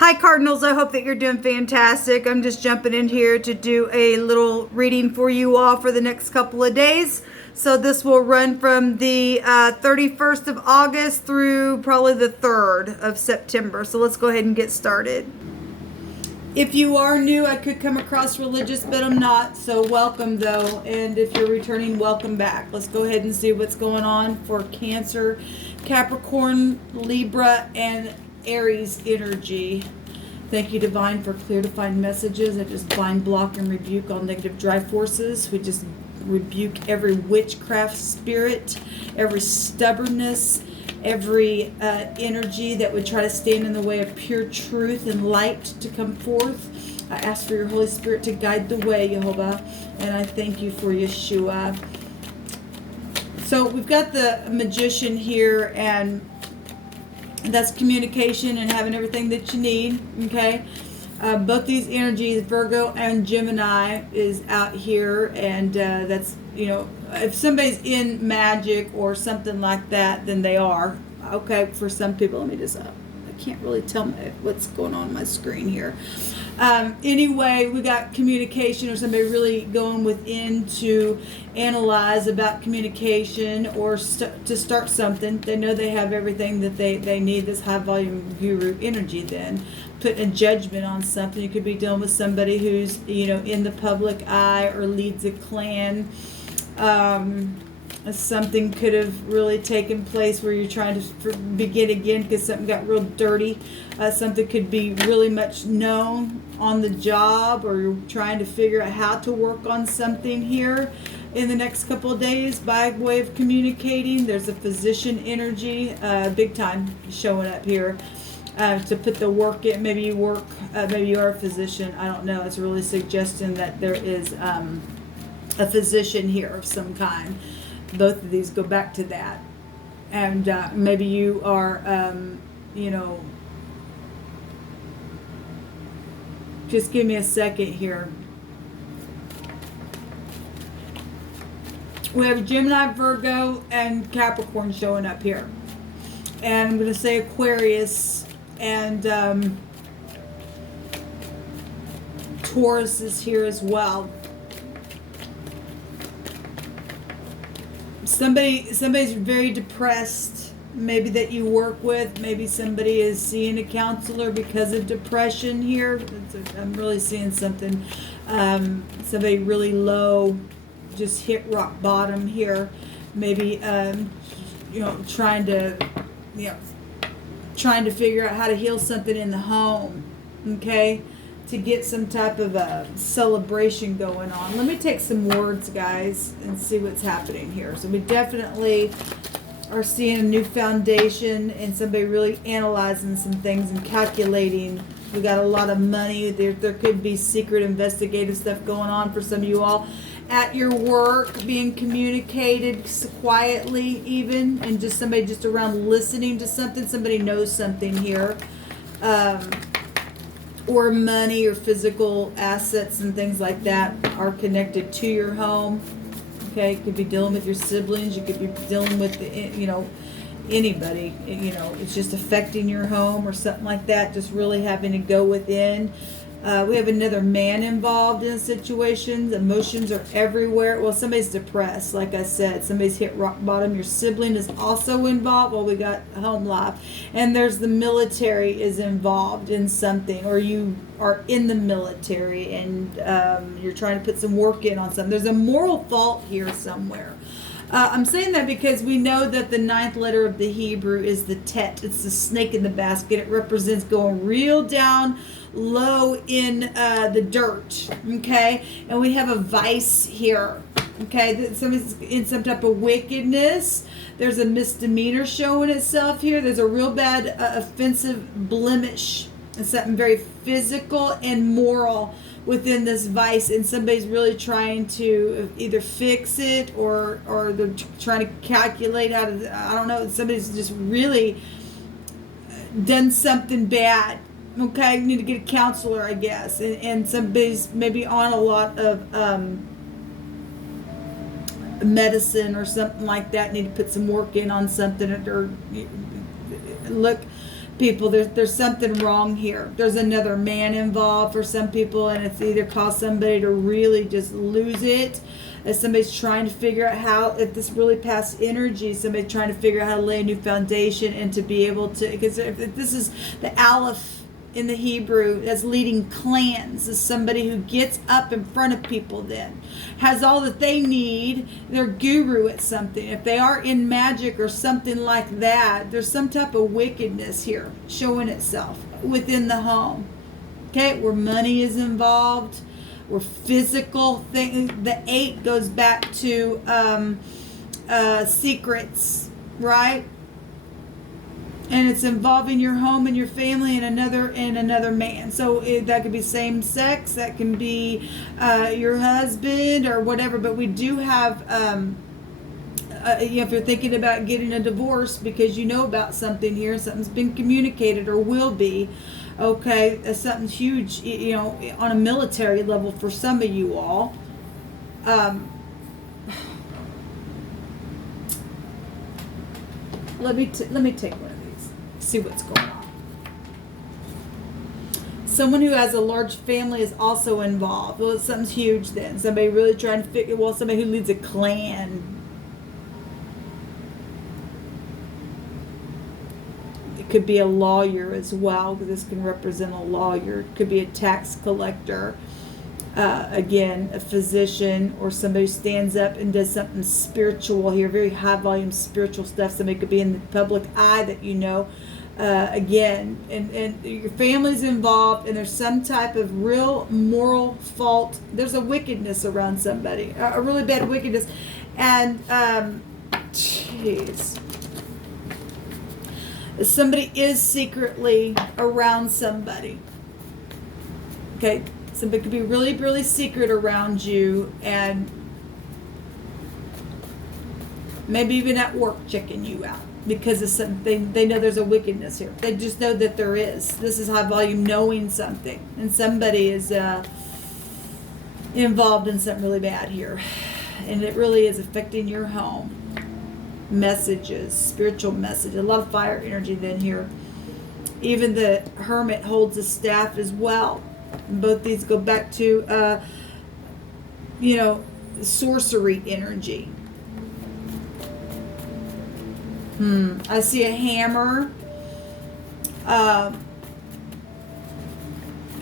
Hi Cardinals, I hope that you're doing fantastic. I'm just jumping in here to do a little reading for you all for the next couple of days. So this will run from the 31st of August through probably the 3rd of September. So let's go ahead and get started. If you are new, I could come across religious, but I'm not. So welcome though. And if you're returning, welcome back. Let's go ahead and see what's going on for Cancer, Capricorn, Libra, and Aries energy. Thank you, Divine, for clear defined messages. I just bind, block, and rebuke all negative drive forces. We just rebuke every witchcraft spirit, every stubbornness, every energy that would try to stand in the way of pure truth and light to come forth. I ask for your Holy Spirit to guide the way, Jehovah, and I thank you for Yeshua. So we've got the Magician here, and that's communication and having everything that you need, okay? Both these energies, Virgo and Gemini, is out here, and that's, you know, if somebody's in magic or something like that, then they are. Okay, for some people, let me just, I can't really tell what's going on my screen here. Anyway, we got communication or somebody really going within to analyze about communication or to start something. They know they have everything that they need, this high volume guru energy then. Putting a judgment on something. You could be dealing with somebody who's, you know, in the public eye or leads a clan. Something could have really taken place where you're trying to begin again because something got real dirty. Something could be really much known on the job, or you're trying to figure out how to work on something here in the next couple of days by way of communicating. There's a physician energy, big time showing up here. To put the work in. Maybe you work, maybe you are a physician, I don't know. It's really suggesting that there is a physician here of some kind. Both of these go back to that. And maybe you are, you know, just give me a second here. We have Gemini, Virgo, and Capricorn showing up here. And I'm going to say Aquarius and Taurus is here as well. Somebody's very depressed, maybe that you work with. Maybe somebody is seeing a counselor because of depression here. I'm really seeing something. Somebody really low, just hit rock bottom here. Maybe you know, trying to figure out how to heal something in the home, okay, to get some type of a celebration going on. Let me take some words, guys, and see what's happening here. So we definitely are seeing a new foundation and somebody really analyzing some things and calculating. We got a lot of money. There could be secret investigative stuff going on for some of you all at your work, being communicated quietly even, and just somebody just around listening to something. Somebody knows something here. Or money or physical assets and things like that are connected to your home. Okay, you could be dealing with your siblings. You could be dealing with, you know, anybody. You know, it's just affecting your home or something like that. Just really having to go within. We have another man involved in situations. Emotions are everywhere. Well, somebody's depressed, like I said. Somebody's hit rock bottom. Your sibling is also involved. Well, we got home life. And there's the military is involved in something. Or you are in the military and you're trying to put some work in on something. There's a moral fault here somewhere. I'm saying that because we know that the 9th letter of the Hebrew is the tet. It's the snake in the basket. It represents going real down low in the dirt, okay? And we have a vice here, okay? Somebody's in some type of wickedness. There's a misdemeanor showing itself here. There's a real bad offensive blemish. And something very physical and moral within this vice, and somebody's really trying to either fix it or they're trying to calculate how to, I don't know, somebody's just really done something bad. Okay, you need to get a counselor, I guess, and somebody's maybe on a lot of medicine or something like that. Need to put some work in on something, or look. people, there's something wrong here. There's another man involved for some people, and it's either caused somebody to really just lose it, as somebody's trying to figure out how, if this really past energy, somebody trying to figure out how to lay a new foundation and to be able to, because if this is the Aleph in the Hebrew, that's leading clans, is somebody who gets up in front of people, then has all that they need, they're guru at something. If they are in magic or something like that, there's some type of wickedness here showing itself within the home, okay, where money is involved, where physical things. The 8 goes back to secrets, right? And it's involving your home and your family and another man. So that could be same sex, that can be your husband or whatever. But we do have, if you're thinking about getting a divorce because you know about something here, something's been communicated or will be, okay, something's huge, on a military level for some of you all. Let me take one. See what's going on. Someone who has a large family is also involved. Well, something's huge then. Somebody really trying to figure, somebody who leads a clan. It could be a lawyer as well, because this can represent a lawyer. It could be a tax collector. Again, a physician, or somebody who stands up and does something spiritual here, very high volume spiritual stuff. Somebody could be in the public eye that again, and your family's involved, and there's some type of real moral fault. There's a wickedness around somebody, a really bad wickedness, and somebody is secretly around somebody. Okay. Somebody could be really, really secret around you, and maybe even at work checking you out because of something. They know there's a wickedness here. They just know that there is. This is high volume knowing something, and somebody is involved in something really bad here, and it really is affecting your home. Messages, spiritual message, a lot of fire energy then here. Even the Hermit holds a staff as well. Both these go back to, sorcery energy. I see a hammer.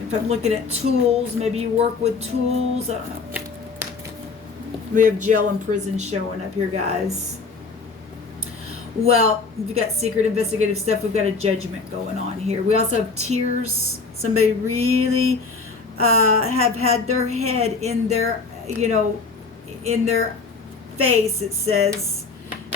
If I'm looking at tools, maybe you work with tools. I don't know. We have jail and prison showing up here, guys. Well, we've got secret investigative stuff. We've got a judgment going on here. We also have tears. Somebody really have had their head in their, in their face, it says.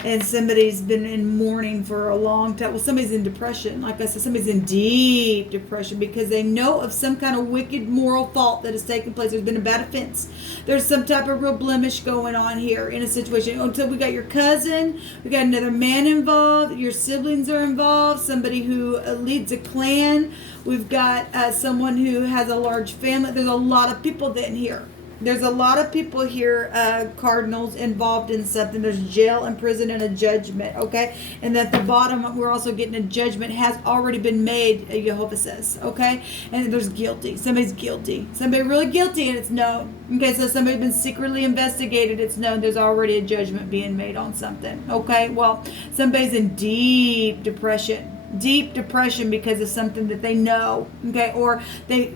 And somebody's been in mourning for a long time. Well, somebody's in depression. Like I said, somebody's in deep depression because they know of some kind of wicked moral fault that has taken place. There's been a bad offense. There's some type of real blemish going on here in a situation. Until we got your cousin, we got another man involved, your siblings are involved, somebody who leads a clan. We've got someone who has a large family. There's a lot of people then here. There's a lot of people here, Cardinals, involved in something. There's jail and prison and a judgment, okay? And at the bottom, we're also getting a judgment has already been made, Jehovah says, okay? And there's guilty. Somebody's guilty. Somebody really guilty, and it's known. Okay, so somebody's been secretly investigated. It's known there's already a judgment being made on something, okay? Well, somebody's in deep depression because of something that they know, okay, or they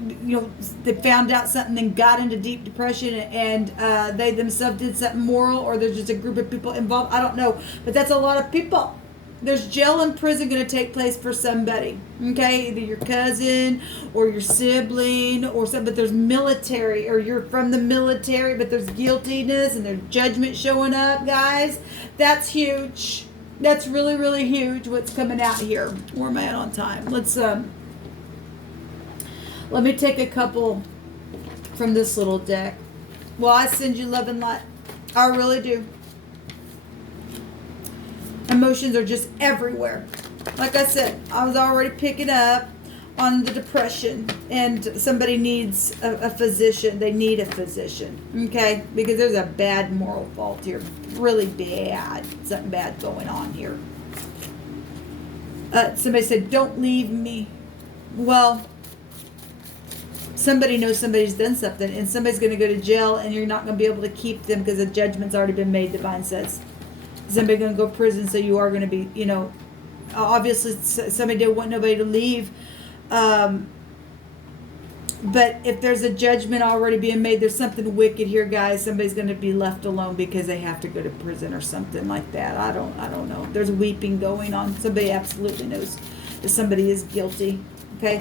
found out something and got into deep depression, and they themselves did something moral, or there's just a group of people involved. I don't know, but that's a lot of people. There's jail and prison going to take place for somebody, okay, either your cousin or your sibling or something. But there's military, or you're from the military, but there's guiltiness and there's judgment showing up, guys. That's huge. That's really, really huge what's coming out here. Where am I at on time? Let's let me take a couple from this little deck. Well, I send you love and light. I really do. Emotions are just everywhere. Like I said, I was already picking up on the depression, and somebody needs a physician. They need a physician, okay? Because there's a bad moral fault here. Really bad. Something bad going on here. Somebody said, don't leave me. Well, somebody knows somebody's done something, and somebody's going to go to jail, and you're not going to be able to keep them because the judgment's already been made, Divine says. Somebody's going to go to prison, so you are going to be, obviously somebody didn't want nobody to leave. But if there's a judgment already being made, there's something wicked here, guys. Somebody's going to be left alone because they have to go to prison or something like that. I don't know. There's weeping going on. Somebody absolutely knows that somebody is guilty. Okay,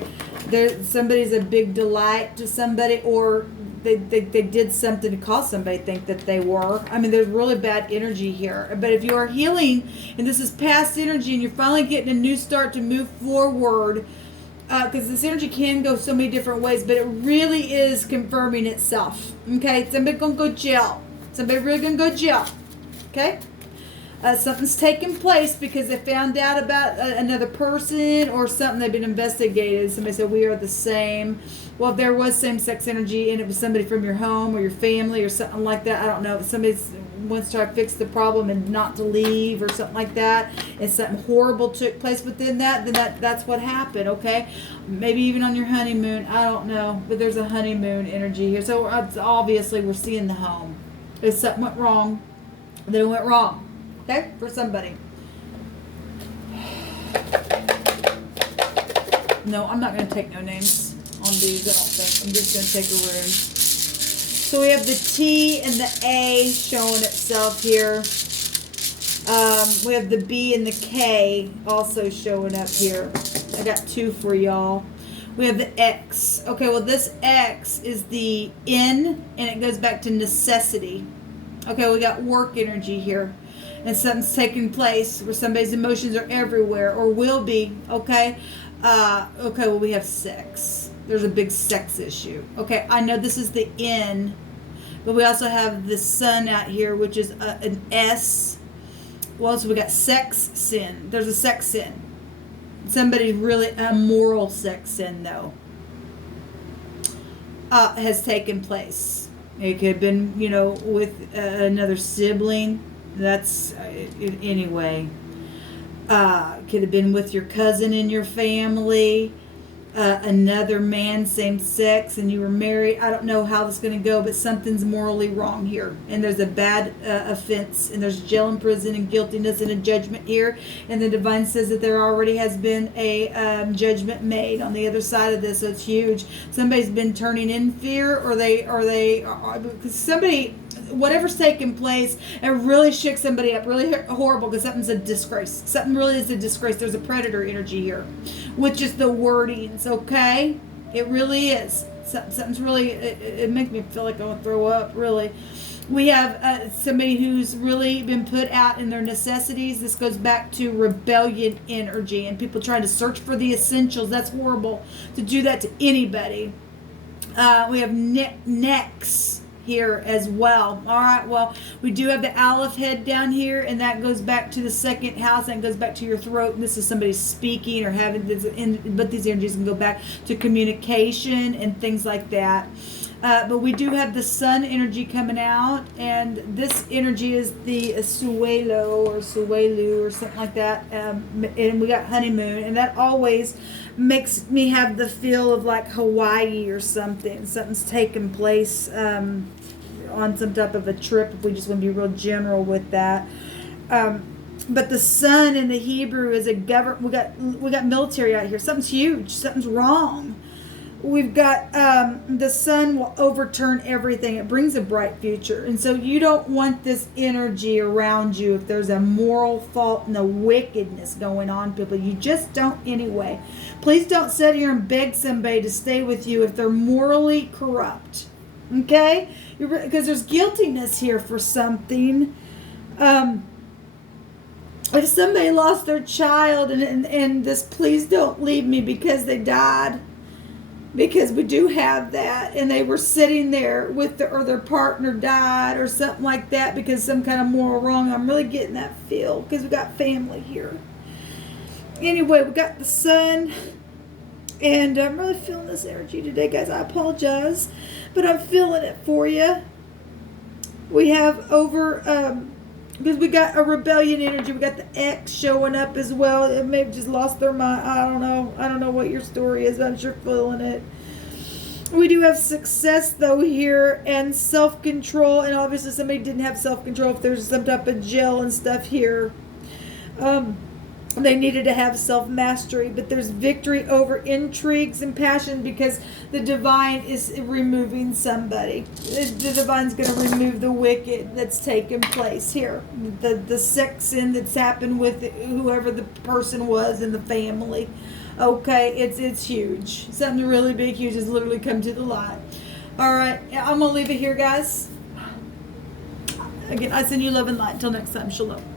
somebody's a big delight to somebody, or they did something to cause somebody to think that they were. I mean, there's really bad energy here. But if you are healing, and this is past energy, and you're finally getting a new start to move forward, because this energy can go so many different ways, but it really is confirming itself. Okay, somebody's gonna go jail. Somebody really gonna go jail. Okay. Something's taken place because they found out about another person or something. They've been investigated. Somebody said, we are the same. Well, if there was same-sex energy and it was somebody from your home or your family or something like that, I don't know. If somebody wants to try to fix the problem and not to leave or something like that, and something horrible took place within that, then that's what happened, okay? Maybe even on your honeymoon. I don't know. But there's a honeymoon energy here. So obviously we're seeing the home. If something went wrong, then it went wrong. Okay, for somebody. No, I'm not going to take no names on these, I don't think. I'm just going to take a rune. So we have the T and the A showing itself here. We have the B and the K also showing up here. I got two for y'all. We have the X. Okay, well this X is the N, and it goes back to necessity. Okay, we got work energy here. And something's taking place where somebody's emotions are everywhere, or will be, okay? Okay, well, we have sex. There's a big sex issue. Okay, I know this is the N, but we also have the sun out here, which is an S. Well, so we got sex sin. There's a sex sin. Somebody's really immoral sex sin, though, has taken place. It could have been, with another sibling. That's anyway. Could have been with your cousin in your family, another man, same sex, and you were married. I don't know how this is going to go, but something's morally wrong here, and there's a bad offense, and there's jail and prison and guiltiness and a judgment here. And the divine says that there already has been a judgment made on the other side of this. So it's huge. Somebody's been turning in fear, or because somebody, whatever's taking place, it really shook somebody up, really horrible, because something's a disgrace. Something really is a disgrace. There's a predator energy here with just the wordings, okay? It really is. Something's really, it makes me feel like I want to throw up, really. We have somebody who's really been put out in their necessities. This goes back to rebellion energy and people trying to search for the essentials. That's horrible to do that to anybody. We have necks here as well. All right, well, we do have the Aleph head down here, and that goes back to the second house, and goes back to your throat. And this is somebody speaking or having this, but these energies can go back to communication and things like that. But we do have the sun energy coming out, and this energy is the Suelo or Suelu or something like that. And we got honeymoon, and that always makes me have the feel of like Hawaii or something. Something's taking place on some type of a trip, if we just want to be real general with that. But the sun in the Hebrew is a government. We got military out here. Something's huge. Something's wrong. We've got the sun will overturn everything. It brings a bright future. And so you don't want this energy around you if there's a moral fault and the wickedness going on, people. You just don't anyway. Please don't sit here and beg somebody to stay with you if they're morally corrupt. Okay? Because there's guiltiness here for something. If somebody lost their child and this, please don't leave me because they died. Because we do have that, and they were sitting there with or their partner died or something like that because some kind of moral wrong. I'm really getting that feel because we got family here. Anyway, we got the sun, and I'm really feeling this energy today, guys. I apologize, but I'm feeling it for you. We have over Because we got a rebellion energy. We got the X showing up as well. It may have just lost their mind. I don't know. I don't know what your story is. I'm sure feeling it. We do have success though here, and self-control, and obviously somebody didn't have self-control if there's some type of gel and stuff here. They needed to have self-mastery, but there's victory over intrigues and passion because the divine is removing somebody. The divine's going to remove the wicked that's taken place here. The sex-in that's happened with whoever the person was in the family. Okay, it's huge. Something really big, huge has literally come to the light. All right, I'm going to leave it here, guys. Again, I send you love and light. Until next time, shalom.